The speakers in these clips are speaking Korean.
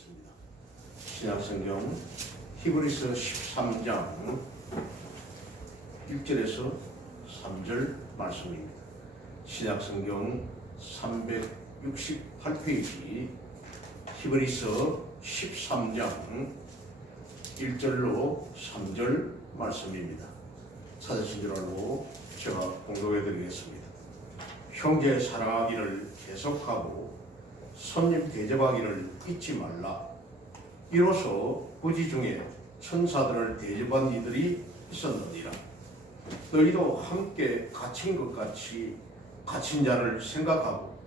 보겠습니다. 신약성경 히브리서 13장 1절에서 3절 말씀입니다. 신약성경 368페이지 히브리서 13장 1절로 3절 말씀입니다. 찾으신 줄 알고 제가 공독해 드리겠습니다. 형제 사랑하기를 계속하고 손님 대접하기를 잊지 말라. 이로써 부지 중에 천사들을 대접한 이들이 있었느니라. 너희도 함께 갇힌 것 같이 갇힌 자를 생각하고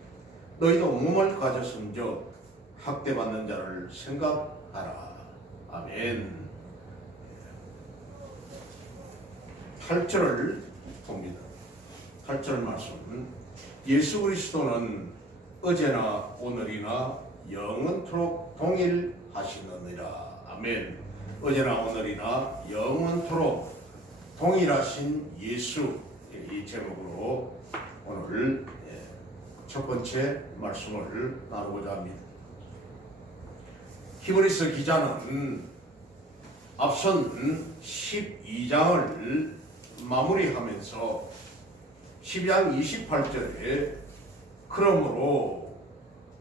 너희도 몸을 가졌은즉 학대받는 자를 생각하라. 아멘. 8절을 봅니다. 8절 말씀. 예수 그리스도는 어제나 오늘이나 영원토록 동일하시느니라. 아멘. 어제나 오늘이나 영원토록 동일하신 예수, 이 제목으로 오늘 첫 번째 말씀을 나누고자 합니다. 히브리서 기자는 앞선 12장을 마무리하면서 12장 28절에 그러므로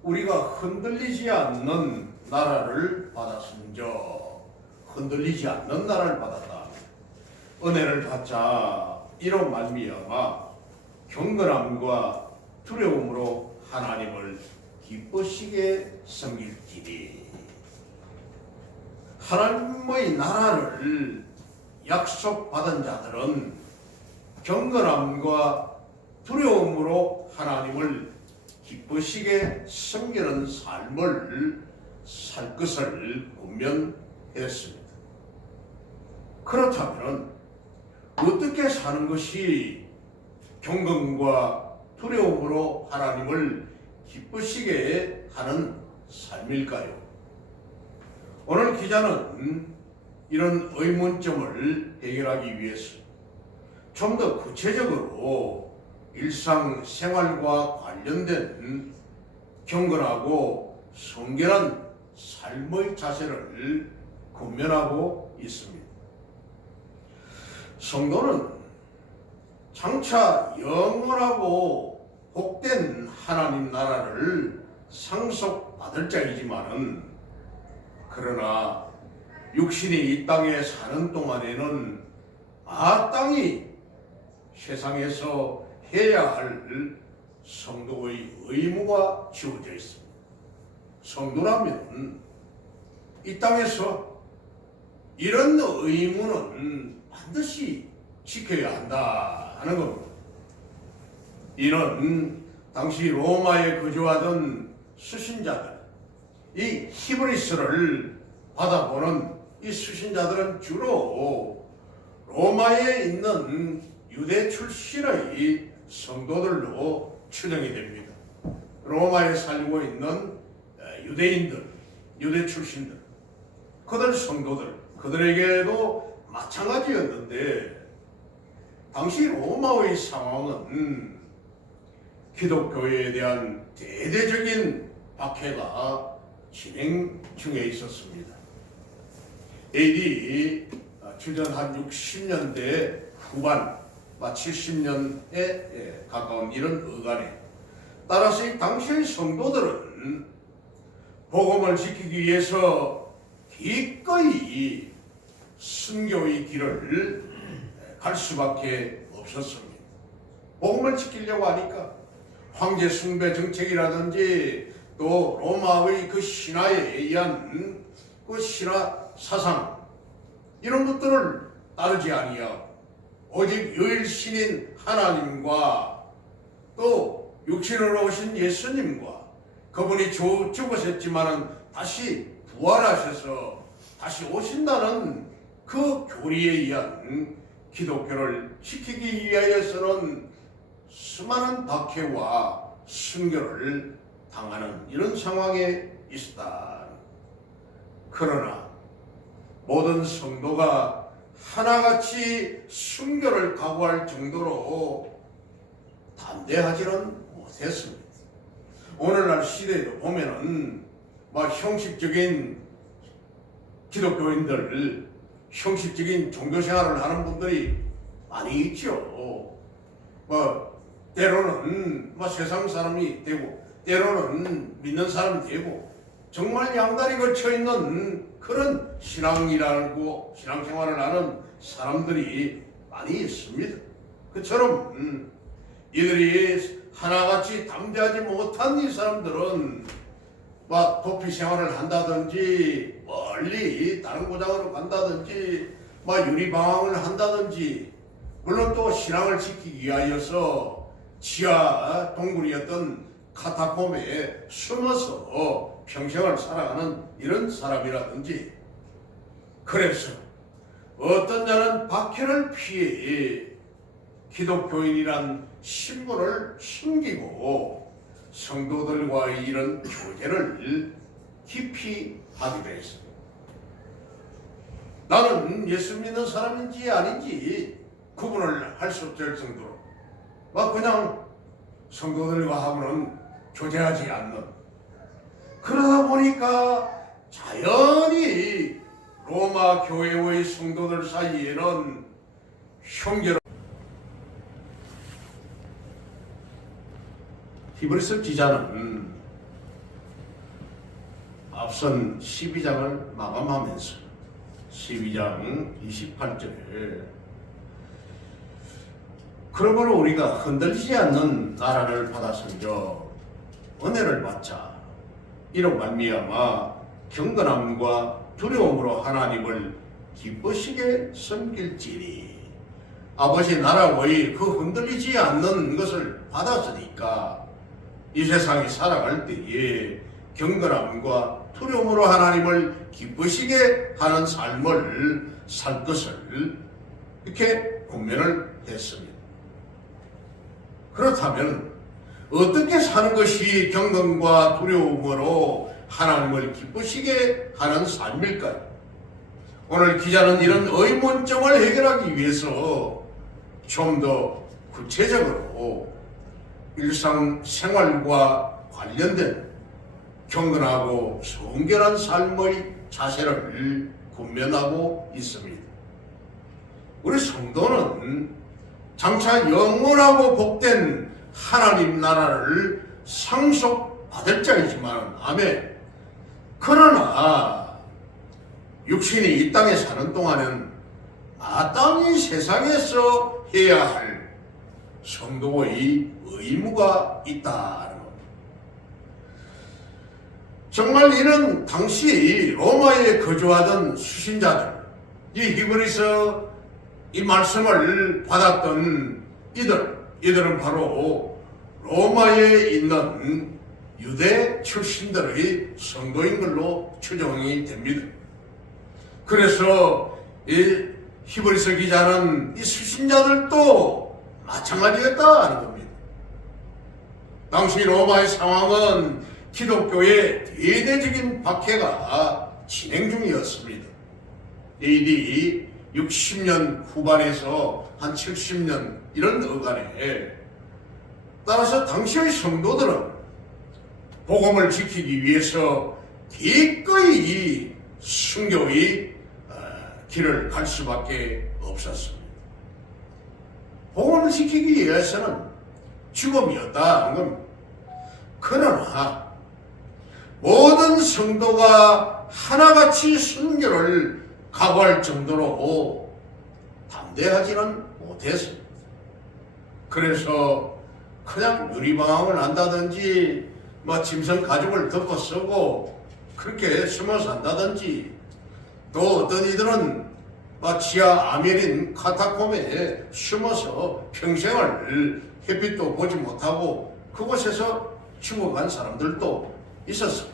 우리가 흔들리지 않는 나라를 받았은저, 흔들리지 않는 나라를 받았다. 은혜를 받자 이로 말미암아 경건함과 두려움으로 하나님을 기쁘시게 섬길지니. 하나님의 나라를 약속받은 자들은 경건함과 두려움으로 하나님을 기쁘시게 섬기는 삶을 살 것을 권면했습니다. 그렇다면 어떻게 사는 것이 경건과 두려움으로 하나님을 기쁘시게 하는 삶일까요? 오늘 기자는 이런 의문점을 해결하기 위해서 좀 더 구체적으로 일상생활과 관련된 경건하고 성결한 삶의 자세를 권면하고 있습니다. 성도는 장차 영원하고 복된 하나님 나라를 상속받을 자이지만은, 그러나 육신이 이 땅에 사는 동안에는 마땅히 세상에서 해야 할 성도의 의무가 주어져 있습니다. 성도라면 이 땅에서 이런 의무는 반드시 지켜야 한다 하는 겁니다. 이는 당시 로마에 거주하던 수신자들, 이 히브리서를 받아보는 이 수신자들은 주로 로마에 있는 유대 출신의 성도들로 추정이 됩니다. 로마에 살고 있는 유대인들, 유대 출신들, 그들 성도들, 그들에게도 마찬가지였는데, 당시 로마의 상황은 기독교에 대한 대대적인 박해가 진행 중에 있었습니다. AD 주전 한 60년대 후반, 70년에 가까운 이런 어간에 따라서 이 당시의 성도들은 복음을 지키기 위해서 기꺼이 순교의 길을 갈 수밖에 없었습니다. 복음을 지키려고 하니까 황제 숭배 정책이라든지 또 로마의 그 신화에 의한 그 신화 사상, 이런 것들을 따르지 아니하고 오직 유일신인 하나님과 또 육신으로 오신 예수님과 그분이 죽으셨지만은 다시 부활하셔서 다시 오신다는 그 교리에 의한 기독교를 지키기 위하여서는 수많은 박해와 순교를 당하는 이런 상황에 있었다. 그러나 모든 성도가 하나같이 순교를 각오할 정도로 담대하지는 못했습니다. 오늘날 시대에도 보면은 막 형식적인 기독교인들, 형식적인 종교 생활을 하는 분들이 많이 있죠. 때로는 세상 사람이 되고, 때로는 믿는 사람이 되고, 정말 양다리 걸쳐 있는 그런 신앙이라고 신앙생활을 하는 사람들이 많이 있습니다. 그처럼 이들이 하나같이 담대하지 못한 이 사람들은 도피 생활을 한다든지 멀리 다른 고장으로 간다든지 유리방황을 한다든지, 물론 또 신앙을 지키기 위하여서 지하 동굴이었던 카타콤에 숨어서 평생을 살아가는 이런 사람이라든지, 그래서 어떤 자는 박해를 피해 기독교인이란 신분을 숨기고 성도들과의 이런 교제를 깊이 하기로 했습니다. 나는 예수 믿는 사람인지 아닌지 구분을 할 수 없을 정도로 그냥 성도들과 하고는 교제하지 않는, 그러다 보니까 자연히 로마 교회의 성도들 사이에는 형제로 히브리서 기자는 앞선 12장을 마감하면서 12장 28절에 그러므로 우리가 흔들리지 않는 나라를 받았으며 은혜를 받자 이로 말미암아 경건함과 두려움으로 하나님을 기쁘시게 섬길지니, 아버지 나라의 그 흔들리지 않는 것을 받았으니까 이 세상에 살아갈 때에 경건함과 두려움으로 하나님을 기쁘시게 하는 삶을 살 것을 이렇게 권면을 했습니다. 그렇다면 어떻게 사는 것이 경건과 두려움으로 하나님을 기쁘시게 하는 삶일까요? 오늘 기자는 이런 의문점을 해결하기 위해서 좀 더 구체적으로 일상생활과 관련된 경건하고 성결한 삶의 자세를 권면하고 있습니다. 우리 성도는 장차 영원하고 복된 하나님 나라를 상속받을 자이지만, 아멘. 그러나 육신이 이 땅에 사는 동안은 마땅히 세상에서 해야 할 성도의 의무가 있다는 겁니다. 정말 이는 당시 로마에 거주하던 수신자들, 이 히브리서 이 말씀을 받았던 이들은 바로 로마에 있는 유대 출신들의 성도인 걸로 추정이 됩니다. 그래서 이 히브리서 기자는 이 수신자들도 마찬가지였다는 겁니다. 당시 로마의 상황은 기독교의 대대적인 박해가 진행 중이었습니다. AD 60년 후반에서 한 70년 이런 어간에, 따라서 당시의 성도들은 복음을 지키기 위해서 기꺼이 순교의 길을 갈 수밖에 없었습니다. 복음을 지키기 위해서는 죽음이었다는 겁니다. 그러나 모든 성도가 하나같이 순교를 각오할 정도로 담대하지는 못했습니다. 그래서 그냥 유리방황을 한다든지 짐승 가죽을 덮어 쓰고 그렇게 숨어 산다든지, 또 어떤 이들은 지하 아메린 카타콤에 숨어서 평생을 햇빛도 보지 못하고 그곳에서 죽어간 사람들도 있었습니다.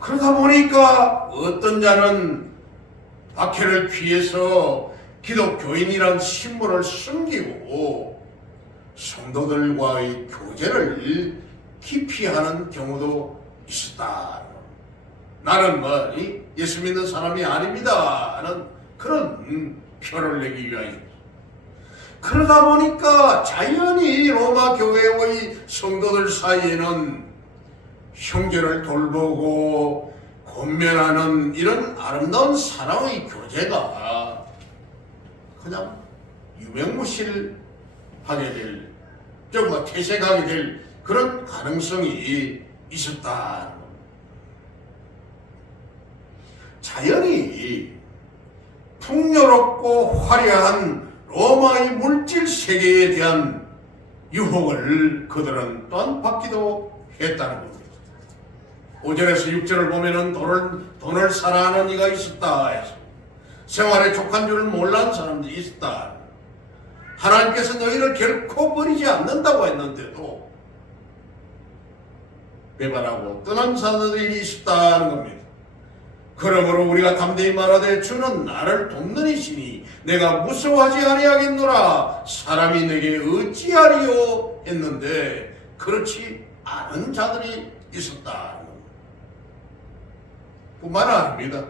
그러다 보니까 어떤 자는 박해를 피해서 기독교인이란 신분을 숨기고 성도들과의 교제를 깊이 하는 경우도 있었다. 나는 예수 믿는 사람이 아닙니다 하는 그런 표를 내기 위하여, 그러다 보니까 자연히 로마 교회의 성도들 사이에는 형제를 돌보고 권면하는 이런 아름다운 사랑의 교제가 그냥 유명무실하게 될, 정말 퇴색하게 될 그런 가능성이 있었다. 자연히 풍요롭고 화려한 로마의 물질 세계에 대한 유혹을 그들은 또한 받기도 했다는 겁니다. 5절에서 6절을 보면은 돈을 사랑하는 이가 있었다 해서 생활에 족한 줄 몰랐는 사람들이 있었다. 하나님께서 너희를 결코 버리지 않는다고 했는데도 배반하고 떠난 사람들이 있었다는 겁니다. 그러므로 우리가 담대히 말하되 주는 나를 돕는 이시니 내가 무서워하지 아니하겠노라. 사람이 내게 어찌하리요 했는데 그렇지 않은 자들이 있었다. 뿐만 아닙니다.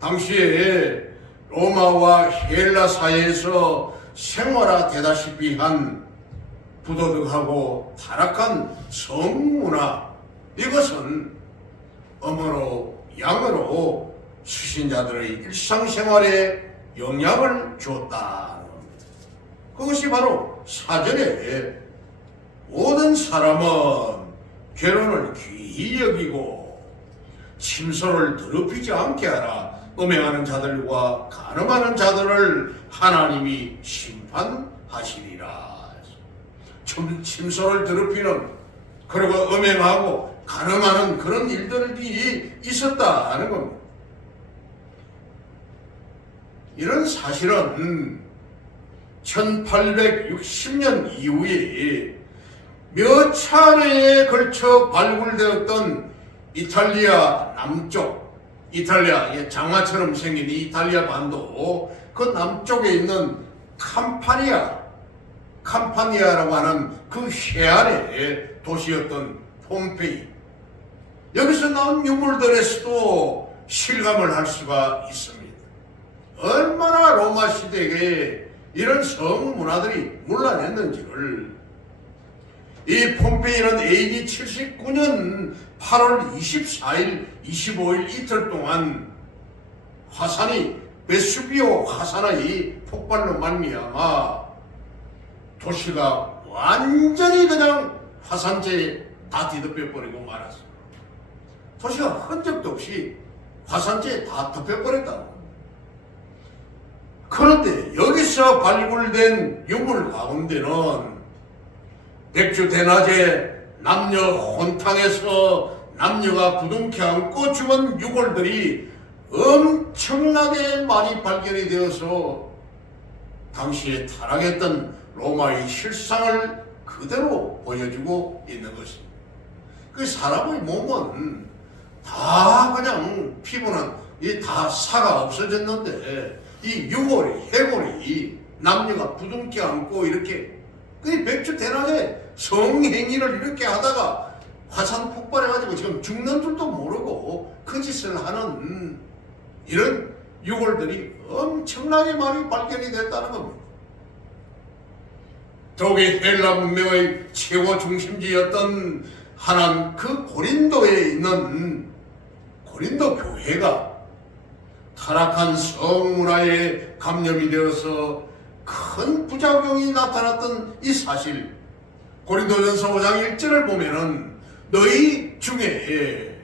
당시에 로마와 헬라 사회에서 생활화되다시피 한 부도덕하고 타락한 성문화, 이것은 어머로 양으로 수신자들의 일상생활에 영향을 주었다는 겁니다. 그것이 바로 사전에 모든 사람은 결혼을 귀히 여기고 침소를 더럽히지 않게 하라. 음행하는 자들과 간음하는 자들을 하나님이 심판하시리라. 침소를 더럽히는, 그리고 음행하고 간음하는 그런 일들이 있었다는 겁니다. 이런 사실은 1860년 이후에 몇 차례에 걸쳐 발굴되었던 이탈리아 남쪽, 이탈리아 장화처럼 생긴 이탈리아 반도 그 남쪽에 있는 캄파니아라고 하는 그 해안의 도시였던 폼페이, 여기서 나온 유물들에서도 실감을 할 수가 있습니다. 얼마나 로마 시대에 이런 성문화들이 문란했는지를. 이 폼페이는 AD 79년 8월 24일, 25일 이틀 동안 베수비오 화산의 폭발로 말미암아 도시가 완전히 그냥 화산재에 다 뒤덮여버리고 말았습니다. 도시가 흔적도 없이 화산재에 다 덮여버렸다. 그런데 여기서 발굴된 유물 가운데는 백주 대낮에 남녀 혼탕에서 남녀가 부둥켜 안고 죽은 유골들이 엄청나게 많이 발견이 되어서 당시에 타락했던 로마의 실상을 그대로 보여주고 있는 것입니다. 그 사람의 몸은 다 그냥 피부는 다 사가 없어졌는데 이 유골이, 해골이 남녀가 부둥켜 안고 이렇게 그 백주 대낮에 성행위를 이렇게 하다가 화산 폭발해가지고 지금 죽는 줄도 모르고 그 짓을 하는 이런 유골들이 엄청나게 많이 발견이 됐다는 겁니다. 독일 헬라 문명의 최고 중심지였던 하나님 그 고린도에 있는 고린도 교회가 타락한 성문화에 감염이 되어서 큰 부작용이 나타났던 이 사실, 고린도전서 5장 1절을 보면은 너희 중에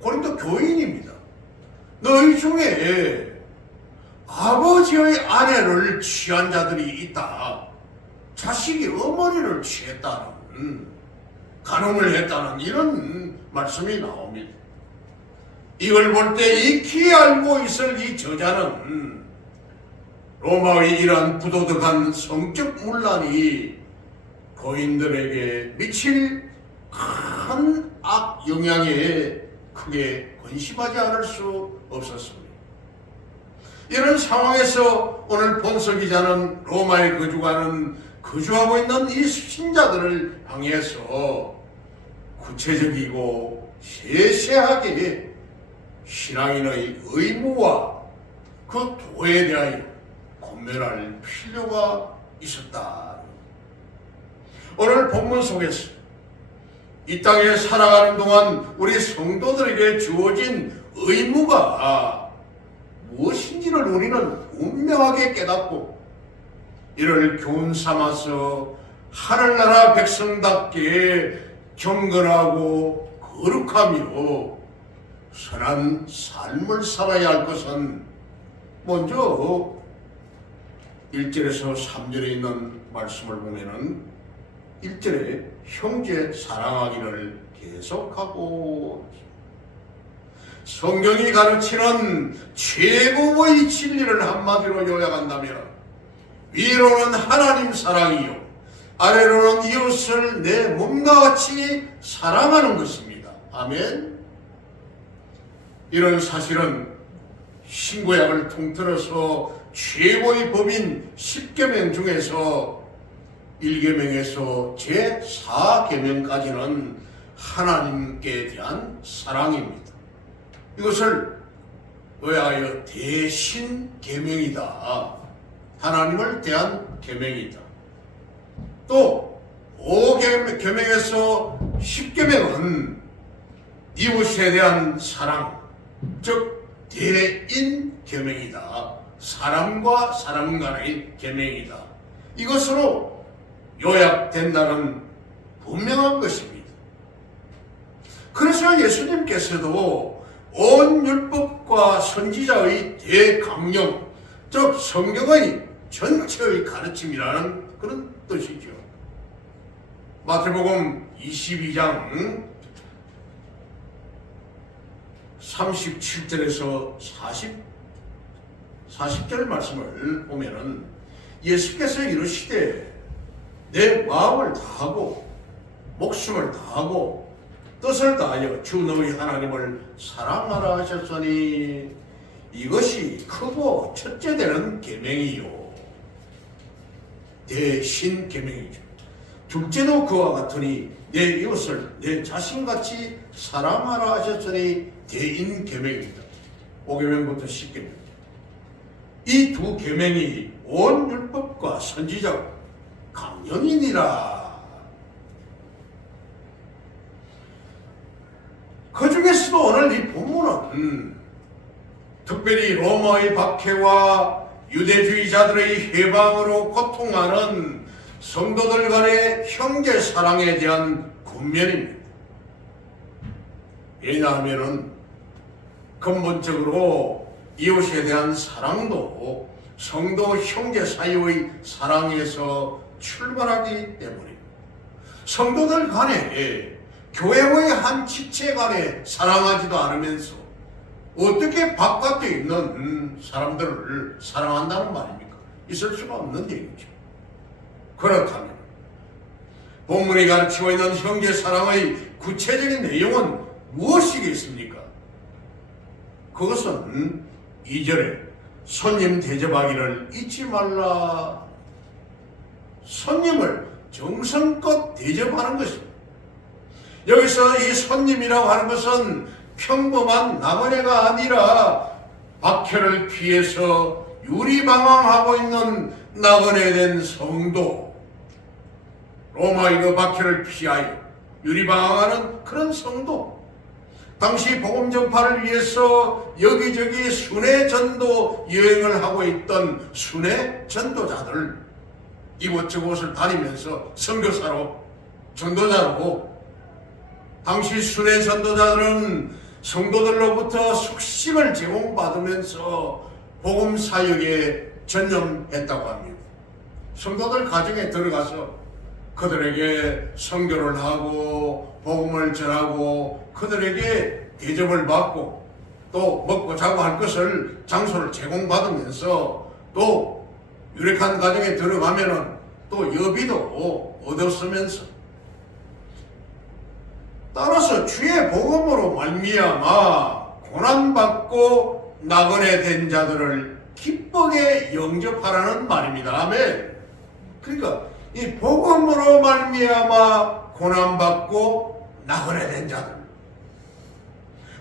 고린도 교인입니다. 너희 중에 아버지의 아내를 취한 자들이 있다. 자식이 어머니를 취했다는, 간음을 했다는 이런 말씀이 나옵니다. 이걸 볼 때 익히 알고 있을 이 저자는 로마의 이러한 부도덕한 성적 문란이 거인들에게 미칠 큰 악 영향에 크게 근심하지 않을 수 없었습니다. 이런 상황에서 오늘 본서 기자는 로마에 거주하고 있는 이 신자들을 향해서 구체적이고 세세하게 신앙인의 의무와 그 도에 대하여 권면할 필요가 있었다. 오늘 본문 속에서 이 땅에 살아가는 동안 우리 성도들에게 주어진 의무가 무엇인지를 우리는 분명하게 깨닫고 이를 교훈 삼아서 하늘나라 백성답게 경건하고 거룩하며 선한 삶을 살아야 할 것은 먼저 1절에서 3절에 있는 말씀을 보면은 1절에 형제 사랑하기를 계속하고, 성경이 가르치는 최고의 진리를 한마디로 요약한다면 위로는 하나님 사랑이요 아래로는 이웃을 내 몸과 같이 사랑하는 것입니다. 아멘. 이런 사실은 신구약을 통틀어서 최고의 법인 10계명 중에서 1계명에서 제4계명까지는 하나님께 대한 사랑입니다. 이것을 의하여 대신계명이다. 하나님을 대한 계명이다. 또 5계명에서 10계명은 이웃에 대한 사랑, 즉 대인계명이다. 사람과 사람 간의 계명이다. 이것으로 요약된다는 분명한 것입니다. 그래서 예수님께서도 온 율법과 선지자의 대강령, 즉 성경의 전체의 가르침이라는 그런 뜻이죠. 마태복음 22장 37절에서 40절 말씀을 보면은 예수께서 이르시되 내 마음을 다하고 목숨을 다하고 뜻을 다하여 주 너희 하나님을 사랑하라 하셨으니 이것이 크고 첫째 되는 계명이요 대신 계명이죠. 둘째도 그와 같으니 내 이웃을 내 자신같이 사랑하라 하셨으니 대인 계명입니다. 5계명부터 10계명. 이 두 계명이 온 율법과 선지자 강령이니라. 그 중에서도 오늘 이 본문은 특별히 로마의 박해와 유대주의자들의 해방으로 고통하는 성도들 간의 형제 사랑에 대한 군면입니다. 왜냐하면 근본적으로 이웃에 대한 사랑도 성도 형제 사이의 사랑에서 출발하기 때문입니다. 성도들 간에 교회의 한 지체 간에 사랑하지도 않으면서 어떻게 바깥에 있는 사람들을 사랑한다는 말입니까? 있을 수가 없는 얘기죠. 그렇다면 본문이 가르치고 있는 형제 사랑의 구체적인 내용은 무엇이겠습니까? 그것은 2절에 손님 대접하기를 잊지 말라. 손님을 정성껏 대접하는 것입니다. 여기서 이 손님이라고 하는 것은 평범한 나그네가 아니라 박해를 피해서 유리방황하고 있는 나그네된 성도, 로마의 그 박해를 피하여 유리방황하는 그런 성도, 당시 복음 전파를 위해서 여기저기 순회 전도 여행을 하고 있던 순회 전도자들, 이곳저곳을 다니면서 선교사로, 전도자로, 당시 순회 전도자들은 성도들로부터 숙식을 제공받으면서 복음 사역에 전념했다고 합니다. 성도들 가정에 들어가서 그들에게 선교를 하고 복음을 전하고 그들에게 대접을 받고 또 먹고 자고 할 것을 장소를 제공받으면서 또 유력한 가정에 들어가면은 또 여비도 얻었으면서, 따라서 주의 복음으로 말미암아 고난받고 나그네 된 자들을 기쁘게 영접하라는 말입니다. 아멘. 그러니까 이 복음으로 말미암아 고난받고 나그네 된 자들,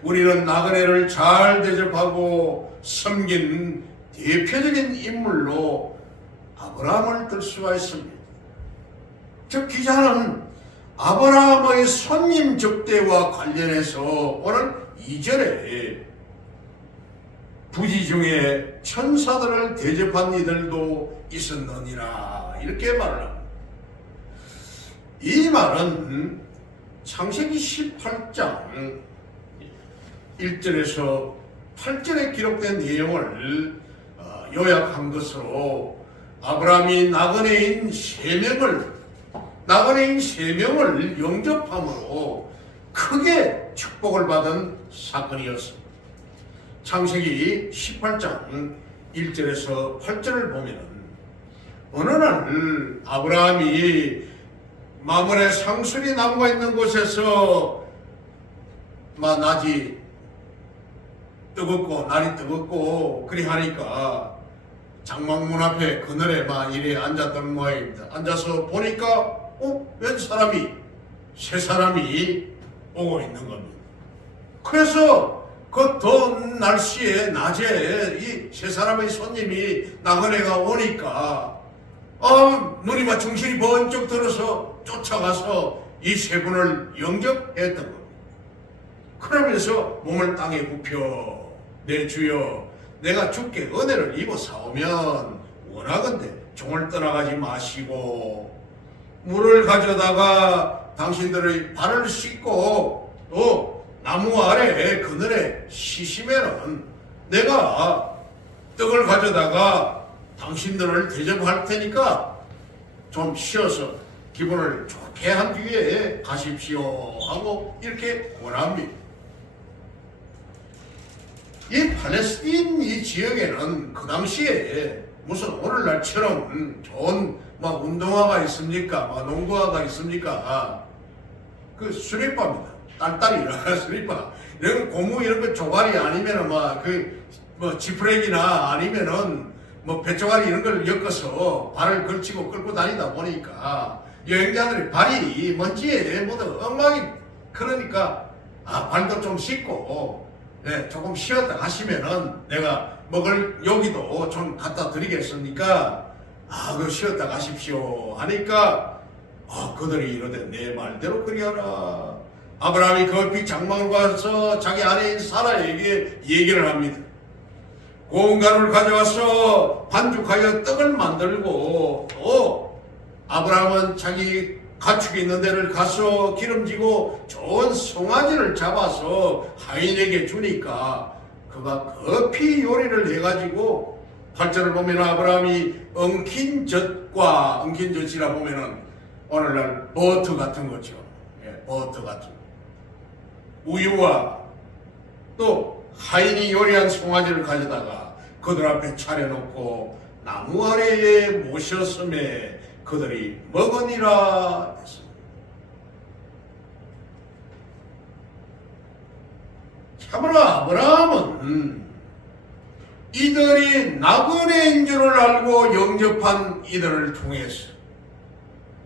우리는 나그네를 잘 대접하고 섬긴 대표적인 인물로 아브라함을 들 수가 있습니다. 즉 기자는 아브라함의 손님 접대와 관련해서 오늘 2절에 부지 중에 천사들을 대접한 이들도 있었느니라 이렇게 말을 합니다. 이 말은 창세기 18장 1절에서 8절에 기록된 내용을 요약한 것으로 아브라함이 나그네인 3명을 영접함으로 크게 축복을 받은 사건이었습니다. 창세기 18장 1절에서 8절을 보면 어느 날 아브라함이 마므레 상수리 나무가 있는 곳에서 날이 뜨겁고 그리 하니까 장막문 앞에 그늘에 이래 앉았던 모양입니다. 앉아서 보니까 웬 세 사람이 오고 있는 겁니다. 그래서 그 더운 날씨에 낮에 이 세 사람의 손님이 나그네가 오니까 눈이 정신이 번쩍 들어서 쫓아가서 이 세 분을 영접했던 겁니다. 그러면서 몸을 땅에 굽혀 내 주여 내가 주께 은혜를 입어 사오면 원하건대 종을 떠나가지 마시고 물을 가져다가 당신들의 발을 씻고 또 나무 아래 그늘에 쉬시면은 내가 떡을 가져다가 당신들을 대접할 테니까 좀 쉬어서 기분을 좋게 한 뒤에 가십시오 하고 이렇게 권합니다. 이 팔레스틴 이 지역에는 그 당시에 무슨 오늘날처럼 좋은 운동화가 있습니까? 농구화가 있습니까? 그 수리바입니다. 딸딸이라 수리바. 이런 고무 이런 거 조가리 아니면은 지프렉이나 아니면은 배조가리 이런 걸 엮어서 발을 걸치고 끌고 다니다 보니까 여행자들이 발이 먼지에 모두 엉망이 그러니까 발도 좀 씻고 조금 쉬었다 가시면은 내가 먹을 요기도 좀 갖다 드리겠습니까? 그 쉬었다 가십시오 하니까 그들이 이러되 내 말대로 그리하라. 아브라함이 급히 장막으로 가서 자기 아내인 사라에게 얘기를 합니다. 고운 가루를 가져와서 반죽하여 떡을 만들고 또 아브라함은 자기 가축이 있는 데를 가서 기름지고 좋은 송아지를 잡아서 하인에게 주니까 그가 급히 요리를 해가지고 8절을 보면 아브라함이 엉킨 젖이라 보면은 오늘날 버터 같은 거죠. 버터 같은 거. 우유와 또 하인이 요리한 송아지를 가져다가 그들 앞에 차려놓고 나무 아래에 모셨음에 그들이 먹으니라 했습니다. 참으로 아브라함은 이들이 나그네인 줄을 알고 영접한 이들을 통해서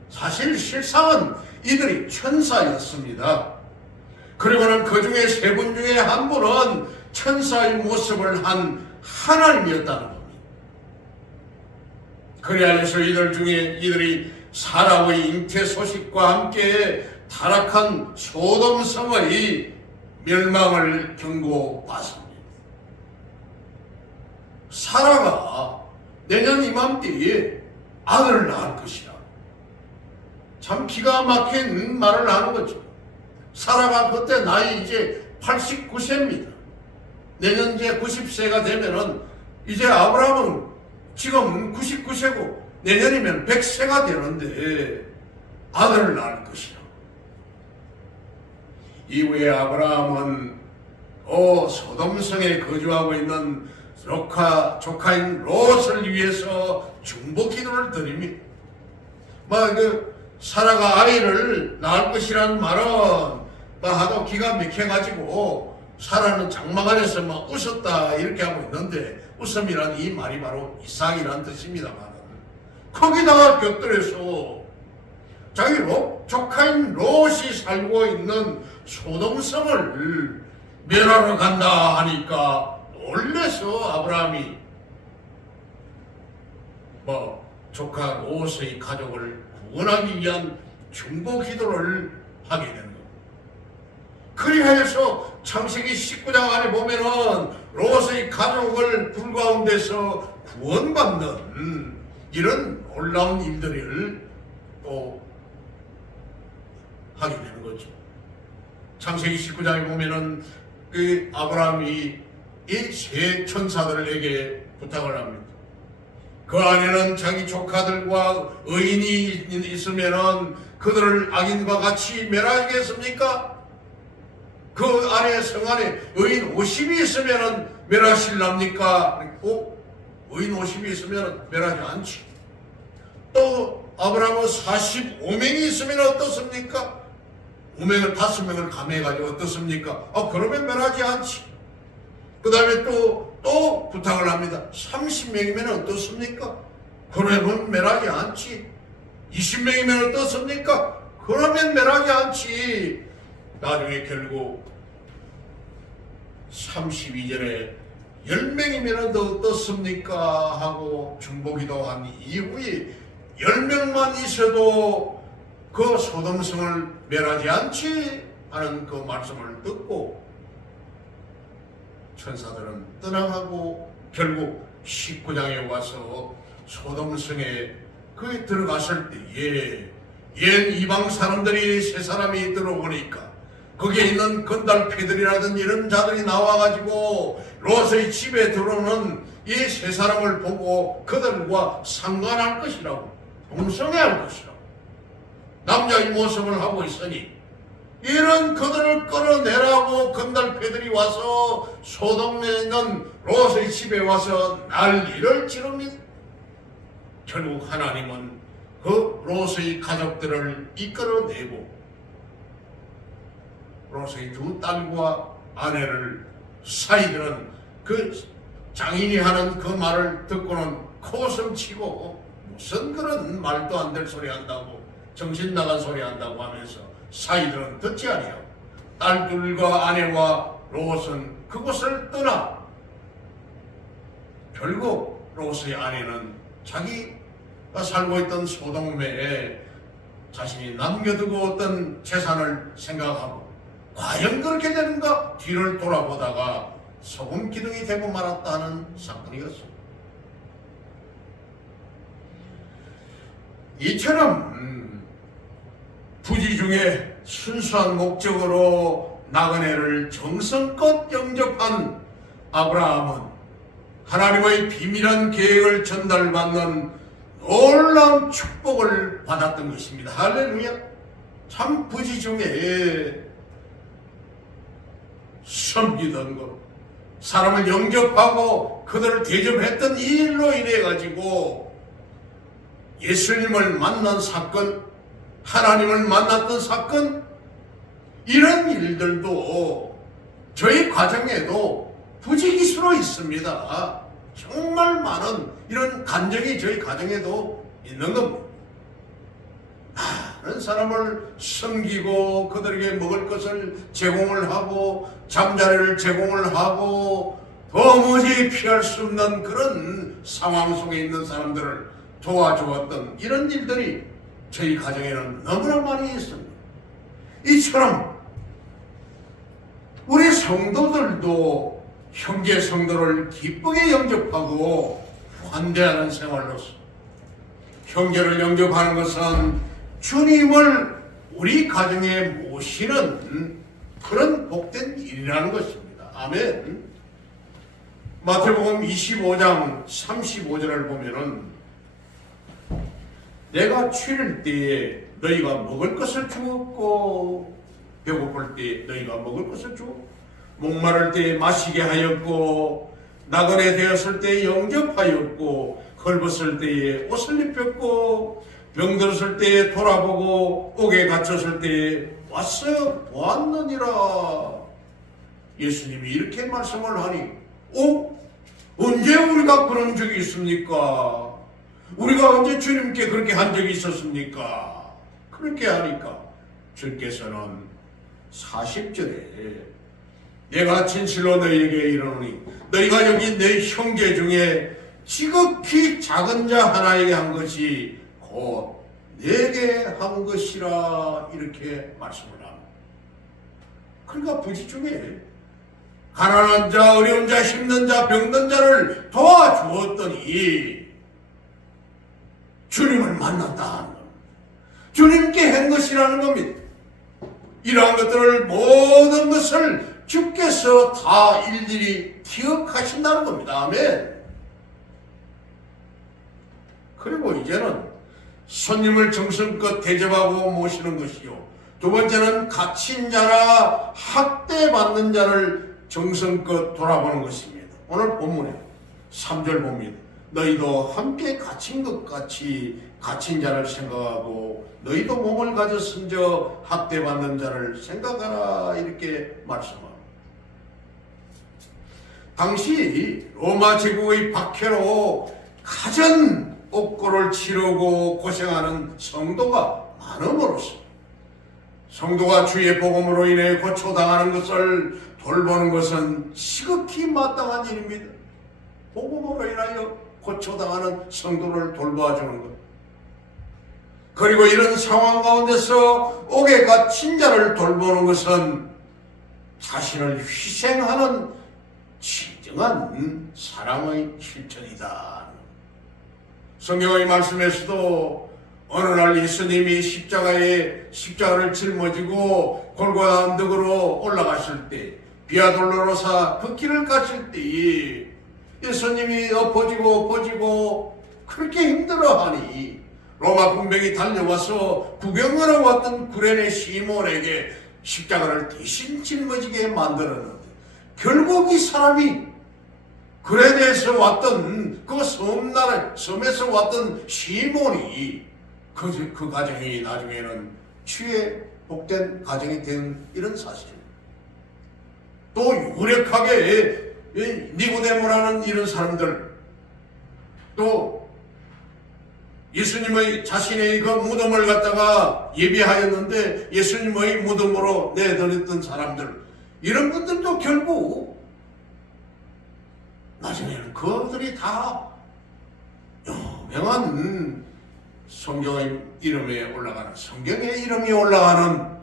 사실 실상은 이들이 천사였습니다. 그리고는 그 중에 세 분 중에 한 분은 천사의 모습을 한 하나님이었다는 겁니다. 그리하여서 이들 중에 이들이 사라의 잉태 소식과 함께 타락한 소돔성의 멸망을 경고받습니다. 사라가 내년 이맘때에 아들을 낳을 것이라. 참 기가 막힌 말을 하는 거죠. 사라가 그때 나이 이제 89세입니다. 내년 이제 90세가 되면은 이제 아브라함은 지금 99세고 내년이면 100세가 되는데 아들을 낳을 것이라. 이후에 아브라함은 소돔성에 거주하고 있는 조카인 롯을 위해서 중보 기도를 드립니다. 사라가 아이를 낳을 것이라는 말은 하도 기가 막혀가지고 사라는 장막 안에서 웃었다 이렇게 하고 있는데 웃음이란 이 말이 바로 이삭이란 뜻입니다만 거기다가 곁들여서 자기 조카인 롯이 살고 있는 소돔성을 멸하러 간다 하니까 놀라서 아브라함이 조카 롯의 가족을 구원하기 위한 중보 기도를 하게 되는 겁니다. 그리하여서 창세기 19장 안에 보면은 롯의 가족을 불 가운데서 구원받는 이런 놀라운 일들을 또 하게 되는 거죠. 창세기 19장에 보면은 그 아브라함이 이 세 천사들에게 부탁을 합니다. 그 안에는 자기 조카들과 의인이 있으면은 그들을 악인과 같이 멸하겠습니까? 그 안에 성 안에 의인 50이 있으면은 멸하실랍니까? 의인 50이 있으면 멸하지 않지. 또 아브라함은 45명이 있으면 어떻습니까? 5명을 5명을 감해가지고 어떻습니까? 그러면 멸하지 않지. 그 다음에 또 부탁을 합니다. 30명이면 어떻습니까? 그러면 멸하지 않지. 20명이면 어떻습니까? 그러면 멸하지 않지. 나중에 결국 32절에 10명이면 어떻습니까? 하고 중보기도 한 이후에 10명만 있어도 그 소돔성을 멸하지 않지 하는 그 말씀을 듣고 천사들은 떠나가고 결국 19장에 와서 소돔성에 그 들어갔을 때에 옛 이방 사람들이 세 사람이 들어오니까 거기에 있는 건달패들이라든지 이런 자들이 나와가지고 롯의 집에 들어오는 이 세 사람을 보고 그들과 상관할 것이라고, 동성애할 것이라고, 남자의 모습을 하고 있으니 이런 그들을 끌어내라고 건달패들이 와서 소돔에 있는 롯의 집에 와서 난리를 지릅니다. 결국 하나님은 그 롯의 가족들을 이끌어내고 롯의 두 딸과 아내를 사이들은 그 장인이 하는 그 말을 듣고는 코웃음치고 무슨 그런 말도 안 될 소리 한다고, 정신 나간 소리 한다고 하면서 사이들은 듣지 아니하고 딸들과 아내와 롯은 그곳을 떠나 결국 롯의 아내는 자기가 살고 있던 소돔에 자신이 남겨두고 어떤 재산을 생각하고 과연 그렇게 되는가 뒤를 돌아보다가 소금 기둥이 되고 말았다는 사건이었습니다. 이처럼 부지 중에 순수한 목적으로 나그네를 정성껏 영접한 아브라함은 하나님의 비밀한 계획을 전달받는 놀라운 축복을 받았던 것입니다. 할렐루야. 참 부지 중에 섬기던 것, 사람을 영접하고 그들을 대접했던 이 일로 인해 가지고 예수님을 만난 사건, 하나님을 만났던 사건, 이런 일들도 저희 가정에도 부지기수로 있습니다. 정말 많은 이런 간증이 저희 가정에도 있는 겁니다. 많은 사람을 섬기고 그들에게 먹을 것을 제공을 하고 잠자리를 제공을 하고 도무지 피할 수 없는 그런 상황 속에 있는 사람들을 도와주었던 이런 일들이 저희 가정에는 너무나 많이 있습니다. 이처럼 우리 성도들도 형제 성도를 기쁘게 영접하고 환대하는 생활로서, 형제를 영접하는 것은 주님을 우리 가정에 모시는 그런 복된 일이라는 것입니다. 아멘. 마태복음 25장 35절을 보면은 내가 추릴 때에 너희가 먹을 것을 주었고 배고플 때 너희가 먹을 것을 주었고 목마를 때에 마시게 하였고 나그네 되었을 때에 영접하였고 헐벗을 때에 옷을 입혔고 병들었을 때에 돌아보고 옥에 갇혔을 때에 왔어 보았느니라. 예수님이 이렇게 말씀을 하니 언제 우리가 그런 적이 있습니까? 우리가 언제 주님께 그렇게 한 적이 있었습니까? 그렇게 하니까 주께서는 40절에 내가 진실로 너희에게 이르노니 너희가 여기 내 형제 중에 지극히 작은 자 하나에게 한 것이 곧 내게 한 것이라 이렇게 말씀을 합니다. 그러니까 부지 중에 가난한 자, 어려운 자, 힘든 자, 병든 자를 도와주었더니 주님을 만났다 하는 겁니다. 주님께 한 것이라는 겁니다. 이러한 것들을 모든 것을 주께서 다 일일이 기억하신다는 겁니다. 아멘. 그리고 이제는 손님을 정성껏 대접하고 모시는 것이요, 두 번째는 갇힌 자나 학대받는 자를 정성껏 돌아보는 것입니다. 오늘 본문에 3절 봅니다. 너희도 함께 갇힌 것 같이 갇힌 자를 생각하고 너희도 몸을 가졌은저 학대받는 자를 생각하라 이렇게 말씀합니다. 당시 로마 제국의 박해로 가전 옥고를 치르고 고생하는 성도가 많음으로써 성도가 주의 복음으로 인해 고초당하는 것을 돌보는 것은 시극히 마땅한 일입니다. 복음으로 인하여 고초당하는 성도를 돌봐주는 것. 그리고 이런 상황 가운데서 옥에 갇힌 자를 돌보는 것은 자신을 희생하는 진정한 사랑의 실천이다. 성경의 말씀에서도 어느 날 예수님이 십자가를 짊어지고 골고다 언덕으로 올라가실 때, 비아 돌로로사 그 길을 가실 때에 예수님이 엎어지고 그렇게 힘들어하니 로마 군병이 달려와서 구경하러 왔던 구레네 시몬에게 십자가를 대신 짊어지게 만들었는데, 결국 이 사람이 구레네에서 왔던 그 섬에서 왔던 시몬이 그 가정이 나중에는 주의 복된 가정이 된 이런 사실. 또 유력하게 니고데모라는 이런 사람들, 또 예수님의 자신의 그 무덤을 갖다가 예비하였는데 예수님의 무덤으로 내드렸던 사람들, 이런 분들도 결국 나중에는 그들이 다 유명한 성경의 이름에 올라가는, 성경의 이름이 올라가는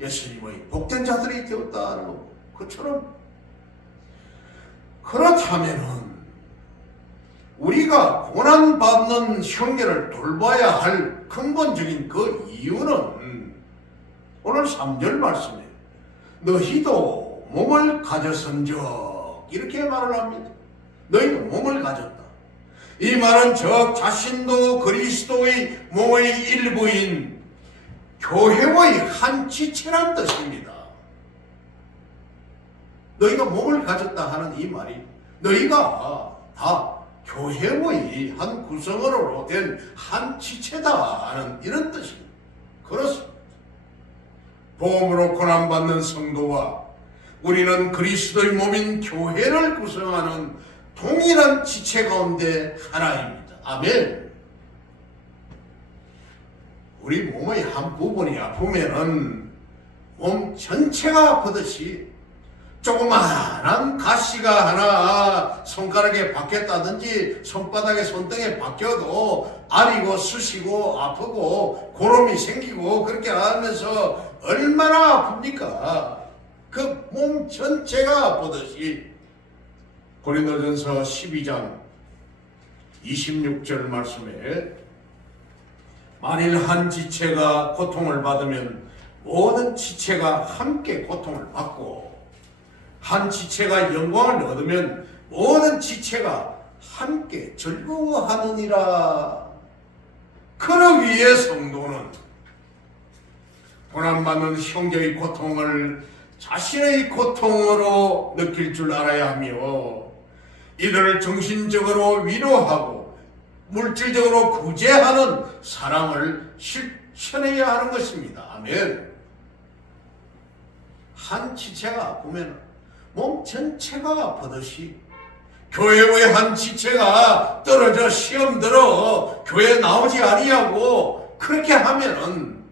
예수님의 복된 자들이 되었다는 거. 그처럼 그렇다면은 우리가 고난받는 형제를 돌봐야 할 근본적인 그 이유는 오늘 3절 말씀에 너희도 몸을 가졌은즉 이렇게 말을 합니다. 너희도 몸을 가졌다. 이 말은 저 자신도 그리스도의 몸의 일부인 교회의 한 지체란 뜻입니다. 너희가 몸을 가졌다 하는 이 말이 너희가 다 교회의 한 구성으로 된 한 지체다 하는 이런 뜻입니다. 그렇습니다. 복음으로 고난받는 성도와 우리는 그리스도의 몸인 교회를 구성하는 동일한 지체 가운데 하나입니다. 아멘. 우리 몸의 한 부분이 아프면은 몸 전체가 아프듯이 조그마한 가시가 하나 손가락에 박혔다든지 손바닥에 손등에 박혀도 아리고 쑤시고 아프고 고름이 생기고 그렇게 하면서 얼마나 아픕니까? 그 몸 전체가 아프듯이 고린도전서 12장 26절 말씀에 만일 한 지체가 고통을 받으면 모든 지체가 함께 고통을 받고 한 지체가 영광을 얻으면 모든 지체가 함께 즐거워하느니라. 그러기 위해 성도는 고난받는 형제의 고통을 자신의 고통으로 느낄 줄 알아야 하며 이들을 정신적으로 위로하고 물질적으로 구제하는 사랑을 실천해야 하는 것입니다. 아멘. 한 지체가 아프면 몸 전체가 아프듯이 교회의 한 지체가 떨어져 시험 들어 교회 나오지 아니하고 그렇게 하면은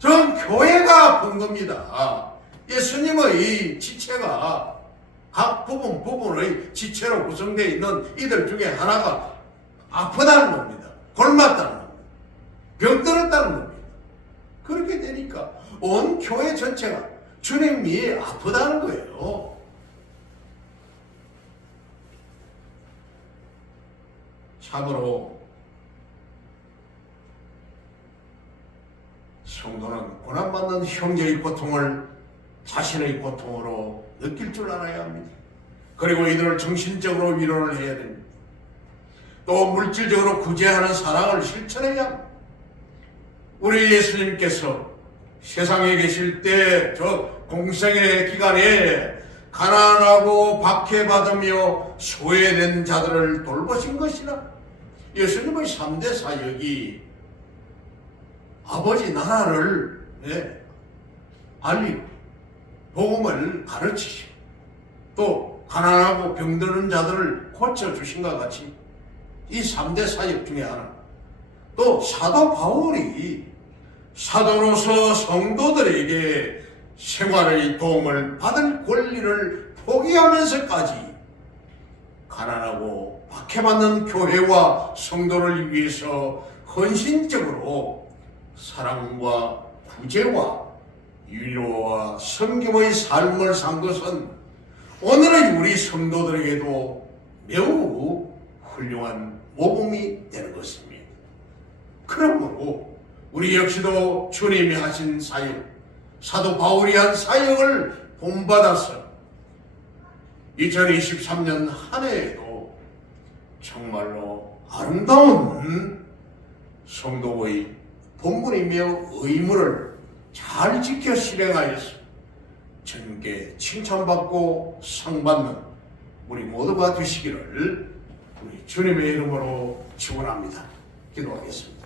전 교회가 아픈 겁니다. 예수님의 지체가 각 부분의 지체로 구성되어 있는 이들 중에 하나가 아프다는 겁니다. 골맞다는 겁니다. 병들었다는 온 교회 전체가 주님이 아프다는 거예요. 참으로 성도는 고난받는 형제의 고통을 자신의 고통으로 느낄 줄 알아야 합니다. 그리고 이들을 정신적으로 위로를 해야 됩니다. 또 물질적으로 구제하는 사랑을 실천해야 합니다. 우리 예수님께서 세상에 계실 때 저 공생의 기간에 가난하고 박해받으며 소외된 자들을 돌보신 것이나 예수님의 3대 사역이 아버지 나라를 알리고 복음을 가르치시고 또 가난하고 병드는 자들을 고쳐주신 것 같이 이 3대 사역 중에 하나, 또 사도 바울이 사도로서 성도들에게 생활의 도움을 받을 권리를 포기하면서까지 가난하고 박해받는 교회와 성도를 위해서 헌신적으로 사랑과 구제와 위로와 섬김의 삶을 산 것은 오늘의 우리 성도들에게도 매우 훌륭한 모범이 되는 것입니다. 그러므로 우리 역시도 주님이 하신 사역, 사도 바울이 한 사역을 본받아서 2023년 한 해에도 정말로 아름다운 성도의 본분이며 의무를 잘 지켜 실행하여서 주님께 칭찬받고 상받는 우리 모두가 되시기를 우리 주님의 이름으로 축원합니다. 기도하겠습니다.